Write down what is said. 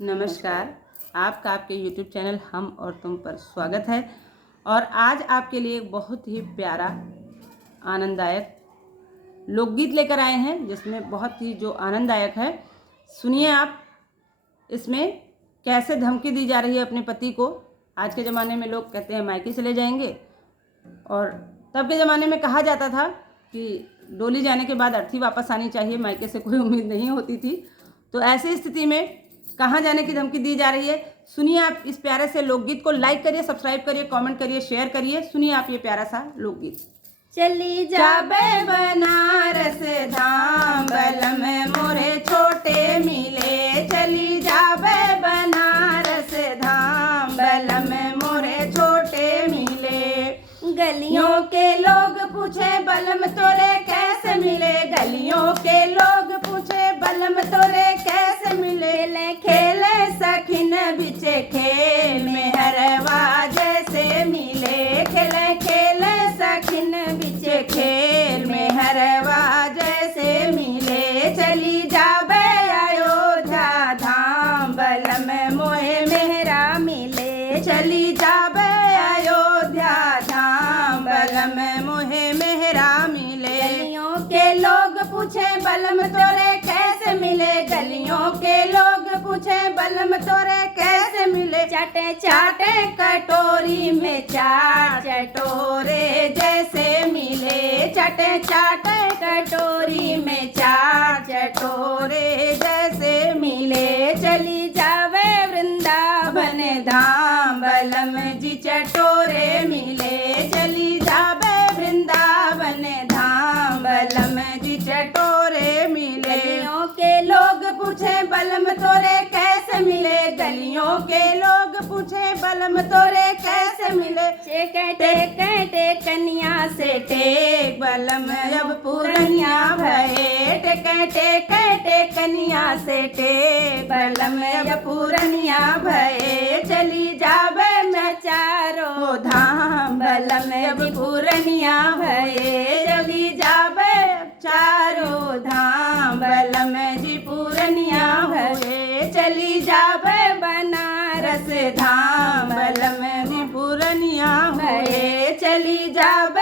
नमस्कार। आपका आपके YouTube चैनल हम और तुम पर स्वागत है। और आज आपके लिए एक बहुत ही प्यारा आनंददायक लोकगीत लेकर आए हैं, जिसमें बहुत ही जो आनंददायक है। सुनिए आप इसमें कैसे धमकी दी जा रही है अपने पति को। आज के ज़माने में लोग कहते हैं मायके चले जाएंगे, और तब के ज़माने में कहा जाता था कि डोली जाने के बाद अर्थी वापस आनी चाहिए, मायके से कोई उम्मीद नहीं होती थी। तो ऐसी स्थिति में कहाँ जाने की धमकी दी जा रही है। सुनिए आप इस प्यारे से लोकगीत को। लाइक करिए, सब्सक्राइब करिए, कमेंट करिए, शेयर करिए। सुनिए आप ये प्यारा सा लोकगीत। चली जाबे बनारस धाम, बलम मोरे छोटे मिले। चली जाबे बनारस धाम, बलम मोरे छोटे मिले। गलियों के लोग पूछे बलम तोरे कैसे मिले। गलियों के लोग पूछे बलम तोरे कैसे मिले। खेले सखिन बिचे खेल में हरवा जैसे मिले। खेले खेले सखिन बिचे खेल में हरवा जैसे मिले। चली जाबे अयोध्या धाम, बलम मोहे मेहरा मिले। चली जाबे अयोध्या धाम, बलम मोहे मेहरा मिले। गलियों के लोग पूछे बलम तोरे कैसे मिले। गलियों के लोग पूछे बलम तोरे कैसे मिले। चाटे चाटे कटोरी में चार चटोरे जैसे मिले। चाटे चाटे कटोरी में चार चटोरे जैसे मिले। चली जावे वृंदावन धाम, बलम जी चटोरे मिले। चली जावे वृंदावन धाम, बलम जी चटोरे मिले। गलियों के लोग पूछे बलम तोरे कैसे मिले। गलियों के लोग पूछे बलम तोरे कैसे मिले। टेके कन्या से टेक, बलम अब पूरनिया भये। टेके कन्या से टेक, बलम अब पूरनिया भये। चली जाबे मैं चारों धाम, बलम अब पूरनिया भये। चली जाबे चारों धाम, बलम जी पूरनिया भये। चली जाबे बनारस धाम, बलम जी पूरनिया भये। चली जाबे